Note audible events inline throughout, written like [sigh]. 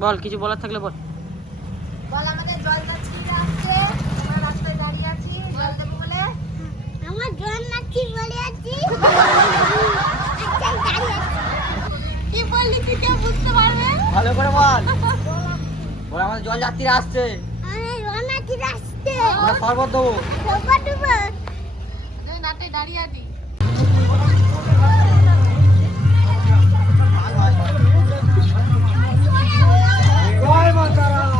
বল কিছু বলার থাকলে বল। বল আমাদের জল যাচ্ছি আজকে আমরা রাস্তায় দাঁড়িয়ে আছি জল দেবো বলে। আমার জল নাচ্ছি বলে আছি? কি বললি তুই কেউ বুঝতে পারবে? ভালো করে বল। বল আমাদের জল যাত্রীরা আসছে। আমরা শরবত দেবো। নাটে দাঁড়িয়ে আছি। এই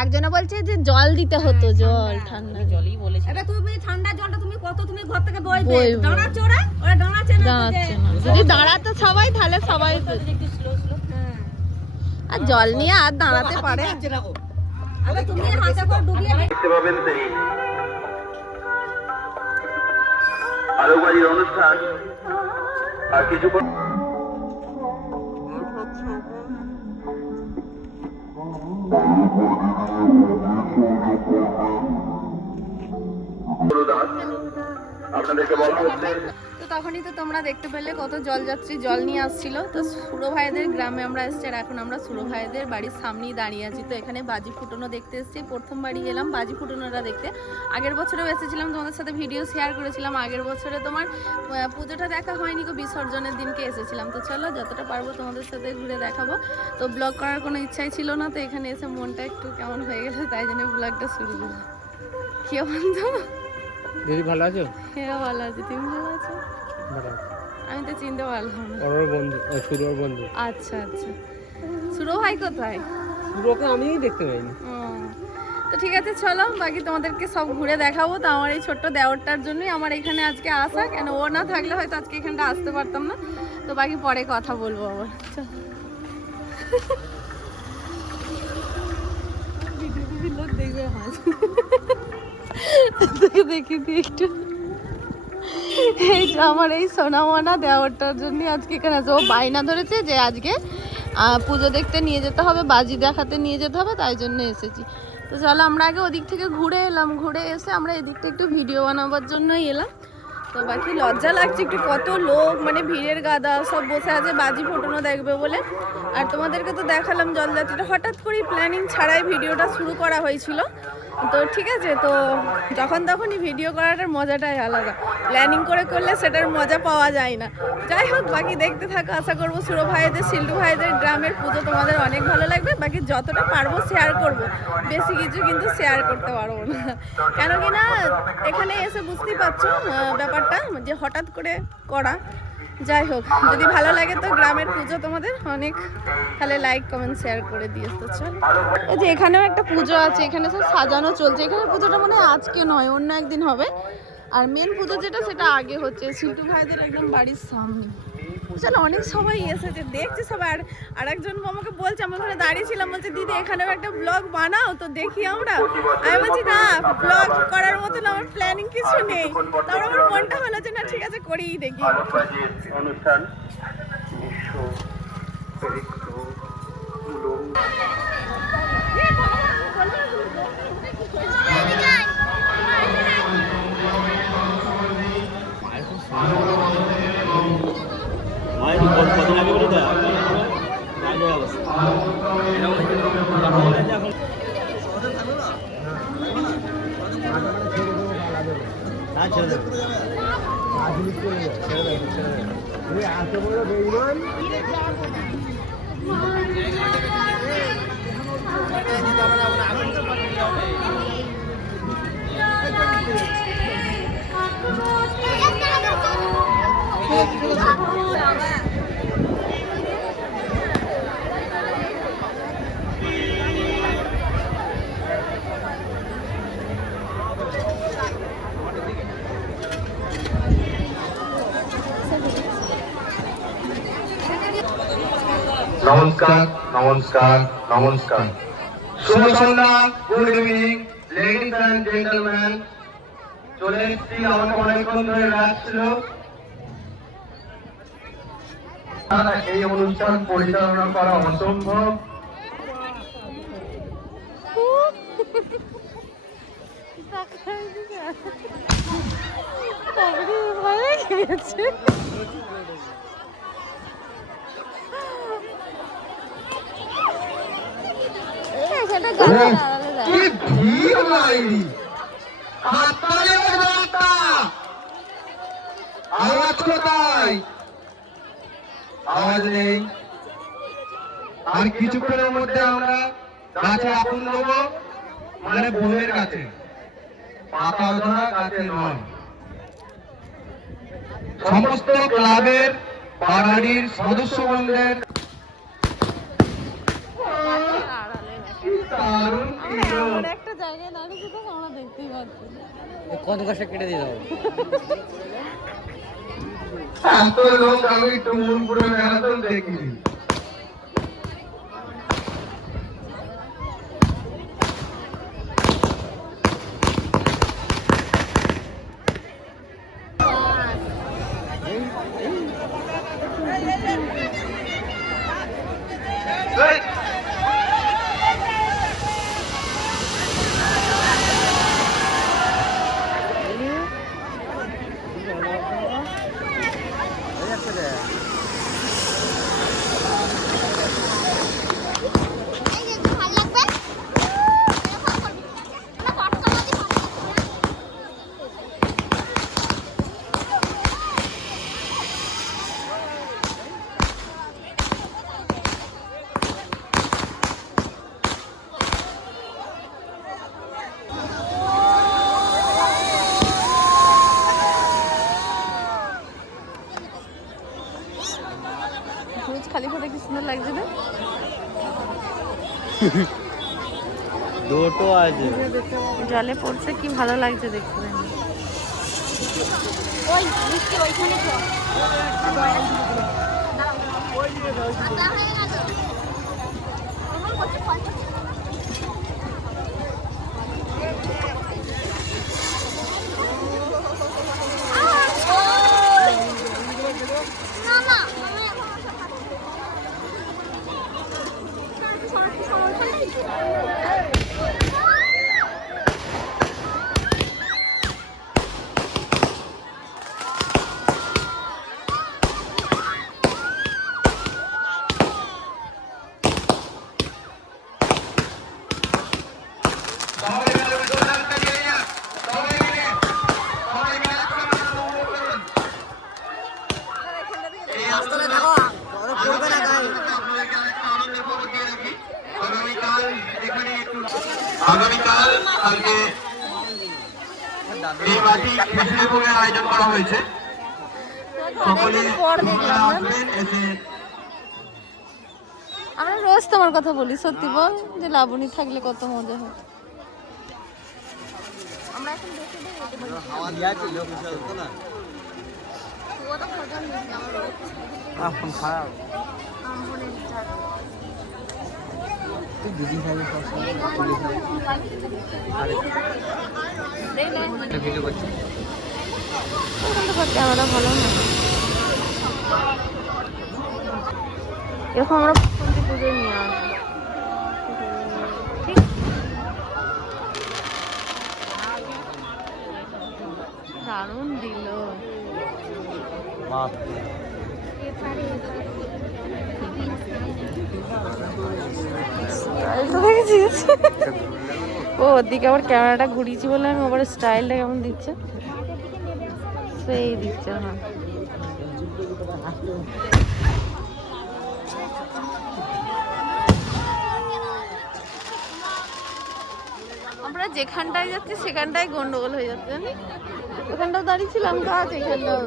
একজনে বলছে যে জল দিতে হতো জল ঠান্ডা জলই বলেছি এটা তুমি ঠান্ডা জলটা তুমি কত তুমি ঘর থেকে বইবে? বইবো। দাঁড়াচ্ছ ওরা? ওরা দাঁড়াচ্ছে না যদি দাঁড়াতো সবাই তাহলে সবাই একটু স্লো স্লো হ্যাঁ। আর জল নিয়ে আর দাঁড়াতে পারে আরে তুমি হাতে করে ডুবিয়ে। দেখতে পাবেন সেই আলোবাড়ির অনুষ্ঠান। আর কিছুক্ষণ আপনাদেরকে বলা হচ্ছে তখনই তো তোমরা দেখতে পেলে কত জলযাত্রী জল নিয়ে আসছিল। তো সুরো ভাইদের গ্রামে আমরা এসেছি আর এখন আমরা সুরো ভাইদের বাড়ির সামনেই দাঁড়িয়ে আছি। তো এখানে বাজি ফুটানো দেখতে এসেছি। প্রথম বাড়ি এলাম বাজি ফুটানোটা দেখতে। আগের বছরেও এসেছিলাম তোমাদের সাথে ভিডিও শেয়ার করেছিলাম। আগের বছরে তোমার পুজোটা দেখা হয়নি গো বিসর্জনের দিনকে এসেছিলাম। তো চলো যতটা পারব তোমাদের সাথে ঘুরে দেখাবো। তো ব্লগ করার কোনো ইচ্ছাই ছিল না তো এখানে এসে মনটা একটু কেমন হয়ে গেছে তাই জন্য ব্লগটা শুরু করলাম। কি বন্ধু? দিদি ভালো আছো? হ্যাঁ ভালো আছে। তুমি ভালো আছি। আমি তো চিনতে পারলাম না ওর বন্ধু সুরোর বন্ধু আচ্ছা আচ্ছা সুরো ভাই কোথায় সুরোকে আমিই দেখতে পাইনি তো ঠিক আছে চলো বাকি তোমাদেরকে সব ঘুরে দেখাবো তো আমার এই ছোট্ট দেওরটার জন্যই আমার এখানে আজকে আসা কেন ও না থাকলে হয়তো আজকে এখানটা আসতে পারতাম না তো বাকি পরে কথা বলব আবার দেখবে দেখি দিই একটু এই যে আমার এই সোনামনা দেওয়ারটার জন্য আজকে এখানে আছে। ও বায়না ধরেছে যে আজকে পুজো দেখতে নিয়ে যেতে হবে, বাজি দেখাতে নিয়ে যেতে হবে, তাই জন্য এসেছি। তো চলো আমরা আগে ওদিক থেকে ঘুরে এলাম। ঘুরে এসে আমরা এদিকটা একটু ভিডিও বানাবার জন্যই এলাম। তো বাকি লজ্জা লাগছে একটু। কত লোক মানে ভিড়ের গাদা সব বসে আছে বাজি ফোটানো দেখবে বলে। আর তোমাদেরকে তো দেখালাম জলযাত্রাটা হঠাৎ করেই প্ল্যানিং ছাড়াই ভিডিওটা শুরু করা হয়েছিল। তো ঠিক আছে তো যখন তখনই ভিডিও করাটার মজাটাই আলাদা। প্ল্যানিং করে করলে সেটার মজা পাওয়া যায় না। যাই হোক বাকি দেখতে থাকো আশা করব সুরো ভাইদের সিল্টু ভাইদের গ্রামের পুজো তোমাদের অনেক ভালো লাগবে। বাকি যতটা পারব শেয়ার করব। বেশি কিছু কিন্তু শেয়ার করতে পারব না। কেন কি না এখানে এসে বুঝতেই পারছ আহ, ব্যাপারটা যে হঠাৎ করে করা। যাই হোক, যদি ভালো লাগে তো গ্রামের পুজো তোমাদের অনেক। তাহলে লাইক কমেন্ট শেয়ার করে দিয়ে তো চল। এই যে এখানেও একটা পুজো আছে, এখানে সব সাজানো চলছে। এখানে পুজোটা মনে হয় আজকে নয়, অন্য একদিন হবে। আর মেন পুজো যেটা, সেটা আগে হচ্ছে। সিল্টু ভাইদের একদম বাড়ির সামনে। অনেক সবাই এসেছে, দেখছি সবাই আর আর একজন আমাকে বলছে, আমরা ওখানে দাঁড়িয়েছিলাম বলছে, দিদি, এখানেও একটা ব্লগ বানাও তো, দেখি আমরা। আমি বলছি, না ব্লগ করার মতন আমার প্ল্যানিং কিছু নেই। তারপর আমার মনটা হলো যে না, ঠিক আছে, করেই দেখি। অনুষ্ঠান কদিন আগে বলে দেয় বাইরে অবস্থা নমস্কার নমস্কার নমস্কার। শুভ সন্ধ্যা, good evening ladies and gentleman চলে এসেছি, আমাকে অনেকক্ষণ ধরে রাখছিল এই অনুষ্ঠান পরিচালনা করা অসম্ভব। কি ভিড় লাইনি হাততালি বাজবে আওয়াজ কোথায় আওয়াজ নেই। আর কিছুক্ষণের মধ্যে আমরা গাছে আগুন দেবো। মানে বোনের গাছে। পাতা ধরা গাছে নয়। সমস্ত ক্লাবের পাড়াড়ির সদস্যবৃন্দের একটা জায়গায় তো আমরা দেখতেই পাচ্ছি। কত কষ্ট কেটে দিয়ে দাও। এত লোক আমি টুমুরপুরে ম্যারাথন দেখিনি। ভালো লাগবে বুর্জ খালিফাটা কি সুন্দর লাগছে না [laughs] দুটো আছে। জলে পড়ছে কি ভালো লাগছে দেখতে। ওই ওইখানে তো ফাঁকা হয়ে গেল কেমন করছে ফল আহ! আগামীকাল এখানে একটু আগামীকাল কালকে এই বাটি খিচুড়ি ভোগের আয়োজন করা হয়েছে আপনারা আসবেন আমরা রোজ তোমার কথা বলি সত্যি বল যে লাবণী থাকলে কত মজা হতো আমরা এখন দেখে ভিডিও করছি। ক্যামেরা ভালো না এরকম আমরা বসন্তী পুজোয় নিয়ে আসব? দারুণ দিল। ও ওদিকে আবার ক্যামেরাটা ঘুরিয়েছি বলে আমি আবার স্টাইলটা কেমন দিচ্ছে? সেই দিচ্ছে হ্যাঁ। আমরা যেখানটায় যাচ্ছি সেখানটায় গন্ডগোল হয়ে যাচ্ছে জানি ওখানটাও দাঁড়িয়েছিলাম গাছ এখানটাও।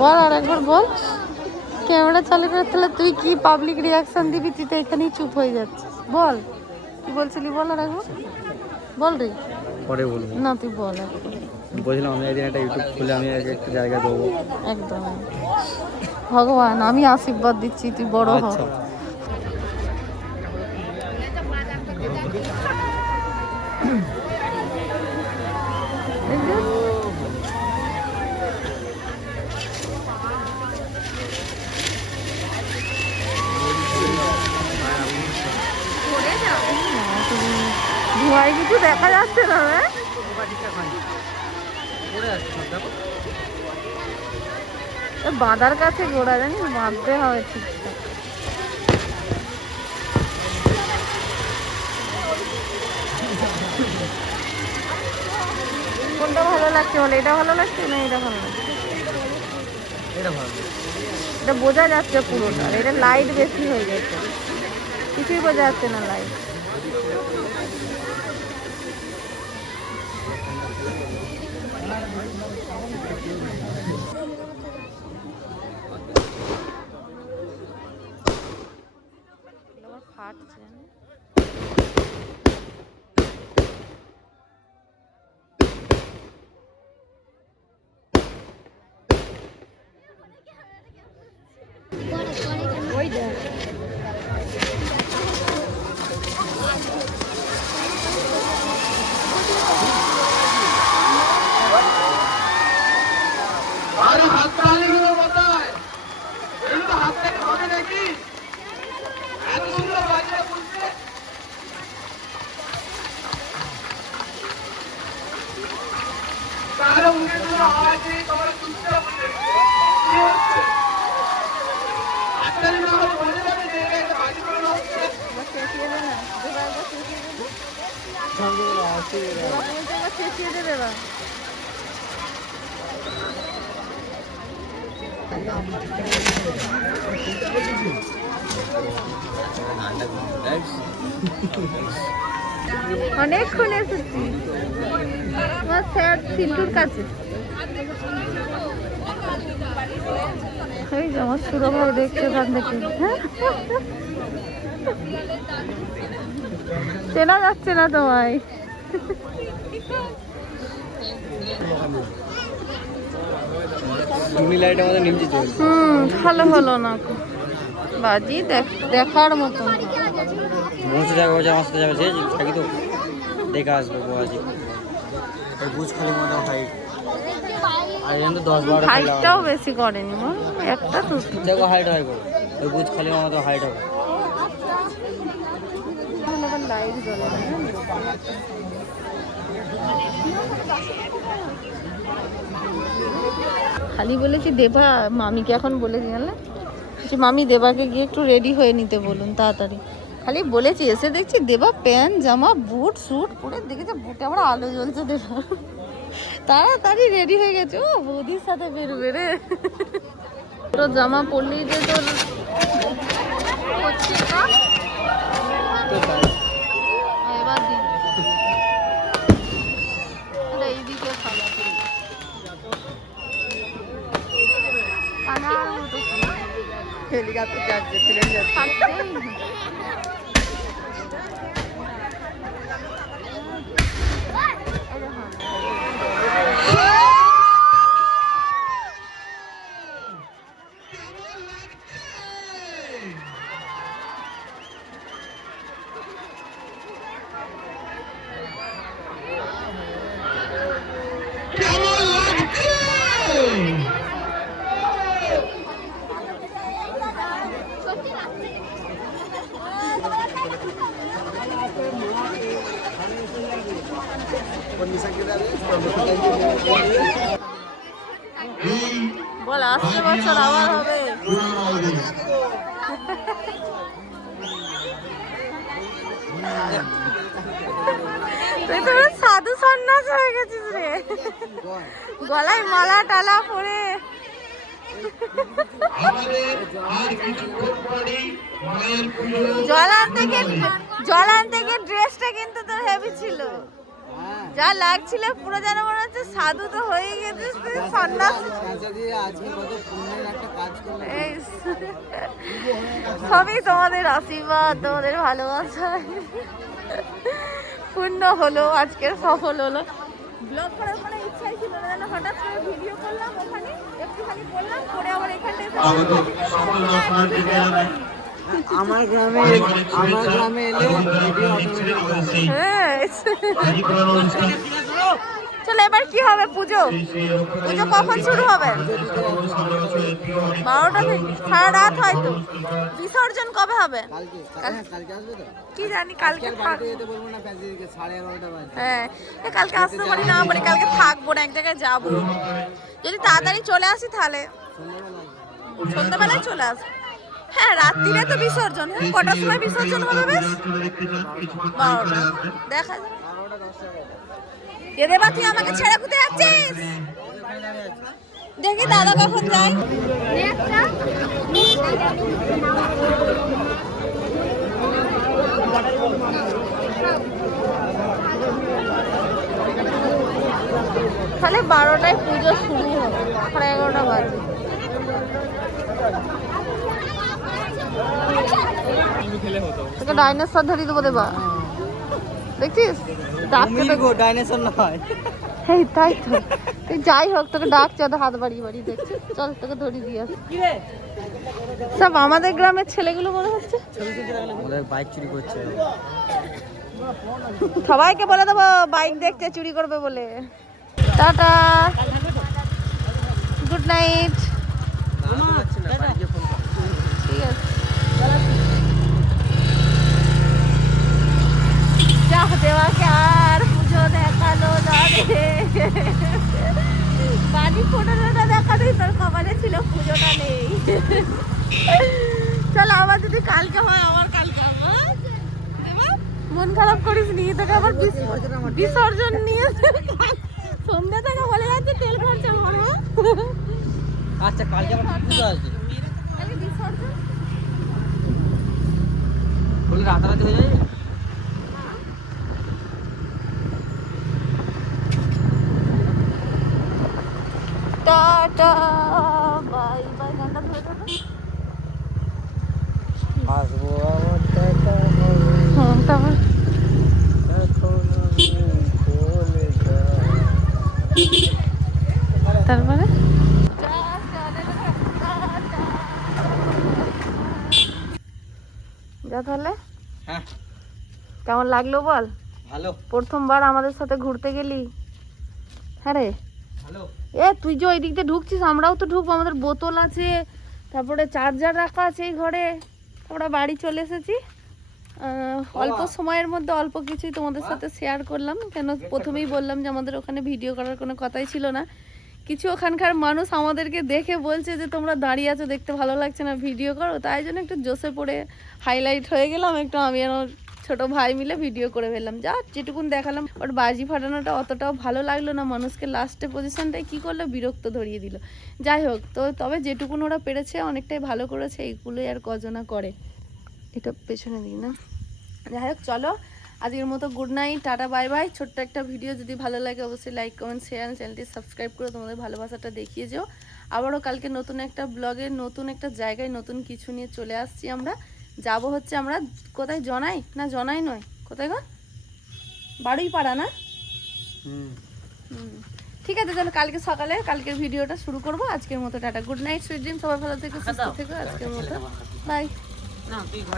বল আর একবার বল। ক্যামেরা চালু করে তাহলে তুই কি পাবলিক রিয়াকশন দিবি? তুই তো এখানেই চুপ হয়ে যাচ্ছিস। বল। কি বলছিলি বল আর একবার? বল রে। পরে বলব। না তুই বল একবার। বলছিলাম আমি একদিন একটা ইউটিউব খুলে আমি একটা জায়গা দেবো। একদম। ভগবান আমি আশীর্বাদ দিচ্ছি তুই বড় হ। আচ্ছা ধোঁয়ায় কিছু দেখা যাচ্ছে না হ্যাঁ? বাঁধার কাছে গোড়া জানিস? বাঁধতে হবে ঠিকঠাক কোনটা ভালো লাগছে বলে? এটা ভালো লাগছে না এটা ভালো লাগছে? এটা বোঝা যাচ্ছে পুরোটা। এটা লাইট বেশি হয়ে যাচ্ছে কিছুই বোঝা যাচ্ছে না লাইট ফাটছে আরে হাত তালি গুলো কোথায় এই তো হাত থেকে হবে নাকি এত সুন্দর বাজনা বলছে তাহলে উঠে কোনো আওয়াজ নেই তোমরা শুনতে হবে কি হচ্ছে হাততালি না হলে বোঝা যাবে যে এটা একটা বাজি বানানো হচ্ছে চেঁচিয়ে দে না দুবার একবার চেঁচিয়ে দে বাবা বলছে একবার চেঁচিয়ে দে দেবা অনেকক্ষণ এসেছি। আমার স্যার সিল্টুর কাছে। আমার সুরো ভাই দেখছে ওখান থেকে। চেনা যাচ্ছে না তোমায়। লাইট আমাদের নিচে হুম ভালো হলো না। বাজি দেখ- দেখার মতো। মৌসুমী যাবে বলছে আমার সাথে যাবে সে থাকি তো দেখে আসবে বাজি ওই বুঝ খালি মনে হাইট আর এখানে তো দশ বারো হাইটটাও বেশি করেনি মা একটা তো। দেখো হাইট হয় গো ওই বুঝ খালি মতো হাইট হবে লাইট জ্বলে খালি বলেছি দেবা মামিকে এখন বলেছি জানলে? যে মামি দেবাকে গিয়ে একটু রেডি হয়ে নিতে বলুন তাড়াতাড়ি। খালি বলেছি এসে দেখছি দেবা প্যান্ট জামা বুট স্যুট পরে দেখেছে বুটে আবার আলো জ্বলছে দেবা। তাড়াতাড়ি রেডি হয়ে গেছে। ও বৌদির সাথে বেরোবে রে। তোর জামা পরলেই যে তোর হচ্ছে না? এবার দিন। এইদিকে খাওয়া হেলিকপ্টার যাচ্ছে প্লেন যাচ্ছে। 哎，你，你好。বল আসছে বছর আবার হবে। সাধু সন্ন্যাস হয়ে গেছিস রে। গলায় মালা টালা পরে। জল আনতে জল আনতে ড্রেসটা কিন্তু তোর হেভি ছিল। যা লাগছিল পুরো যেন মনে হচ্ছে সাধু তো হয়ে গেছিস তুই সন্ন্যাস। এই সবই তোমাদের আশীর্বাদ তোমাদের ভালোবাসা। পূর্ণ হলো আজকের সফল হলো। ব্লগ করার কোনো ইচ্ছাই ছিল না যেন হঠাৎ করে ভিডিও করলাম ওখানে একটুখানি করলাম করে আবার এখানটা এসে আমার গ্রামে আমার গ্রামে হ্যাঁ। চলো। এবার কি হবে পুজো? পুজো কখন শুরু হবে? বারোটা থেকে সারা রাত হয়তো বিসর্জন কবে হবে? কালকে কাল- কালকে আসবে তো? কি জানি কালকে হ্যাঁ। এ কালকে আসতে পারি না পারি কালকে থাকব না এক জায়গায় যাব। যদি তাড়াতাড়ি চলে আসি তাহলে। সন্ধ্যাবেলায় চলে আসব। হ্যাঁ রাত্রিরে তো বিসর্জন। হ্যাঁ কটার সময় বিসর্জন হবে বেশ? দেখা যাবে দেবা তুই আমাকে ছেড়ে কোথায় যাচ্ছিস? দেখি দাদা কখন যায়। তাহলে বারোটায় পুজো শুরু হবে, সাড়ে এগারোটা বাজে। তোকে ডাইনোসর ধরিয়ে দেবো দেবা। দেখছিস? ডাকতে তো গো ডাইনোসর নয়। এই তাই তো। তুই যাই হোক তোকে ডাকছে ওদের হাত বাড়িয়ে বাড়িয়ে দেখছি। চল তোকে ধরিয়ে দিয়ে আসি। সব আমাদের গ্রামের ছেলেগুলো মনে হচ্ছে? বাইক চুরি করছে। সবাইকে বলে দেবো বাইক দেখতে চুরি করবে বলে। টাটা। গুড নাইট ঠিক আছে আর পুজো দেখাল না রে। বাড়ি ফোটানোটা দেখাতেই তোর কপালে ছিল পুজোটা নেই। চলো আবার যদি কালকে হয় আবার কালকে আবার মন খারাপ করিস নি তোকে আবার বিসর্জন নিয়ে সন্ধ্যা থেকে বলে যাচ্ছে তেল খরচা করো আচ্ছা কালকে আবার পুজো আছে কালকে বিসর্জন? বলি রাতারাতি হয়ে যায় টাটা বাই বাই গানটা ধরে ধরে। আসব আমার দেখা হুম তারপর? যা তাহলে। হ্যাঁ। কেমন লাগল বল? ভালো। প্রথমবার আমাদের সাথে ঘুরতে গেলি? হ্যাঁ রে। এ তুই যে ওই দিক দিয়ে ঢুকছিস আমরাও তো ঢুকবো আমাদের বোতল আছে তারপরে চার্জার রাখা আছে এই ঘরে আমরা বাড়ি চলে এসেছি। অল্প সময়ের মধ্যে অল্প কিছুই তোমাদের সাথে শেয়ার করলাম কেন প্রথমেই বললাম যে আমাদের ওখানে ভিডিও করার কোনো কথাই ছিল না। কিছু ওখানকার মানুষ আমাদেরকে দেখে বলছে যে তোমরা দাঁড়িয়ে আছো দেখতে ভালো লাগছে না ভিডিও করো। তাই জন্য একটু জোশে পড়ে হাইলাইট হয়ে গেলাম একটু আমি আর আমার ছোট ভাই মিলে ভিডিও করে ফেললাম। যা যেটুকুন দেখালাম, ওর বাজি ফাটানোটা অতটাও ভালো লাগল না। মানুষকে লাস্টে পজিশনটাই কী করল? বিরক্ত ধরিয়ে দিল। যাই হোক, তো তবে যেটুকুন ওরা পেরেছে, অনেকটাই ভালো করেছে। এইগুলোই আর কজনা করে। এটা পেছনে দিই না। যাই হোক, চলো। আজকের মতো good night tata bye bye ছোট্ট একটা ভিডিও যদি ভালো লাগে, অবশ্যই লাইক কমেন্ট শেয়ার চ্যানেলটি সাবস্ক্রাইব করে তোমাদের ভালোবাসাটা দেখিয়ে যেও। আবারও কালকে নতুন একটা ব্লগে নতুন একটা জায়গায় নতুন কিছু নিয়ে চলে আসছি আমরা। যাব হচ্ছে আমরা কোথায় জনাই না জনাই নয়? কোথায় গো? বাড়ুই পাড়া না? হুম। হুম। ঠিক আছে তাহলে কালকে সকালে কালকের ভিডিওটা শুরু করব। আজকের মতো tata. Good night sweet dream. সবাই ভালো থেকে সুস্থ থেকো আজকের মতো। বাই। না তুই ঘরে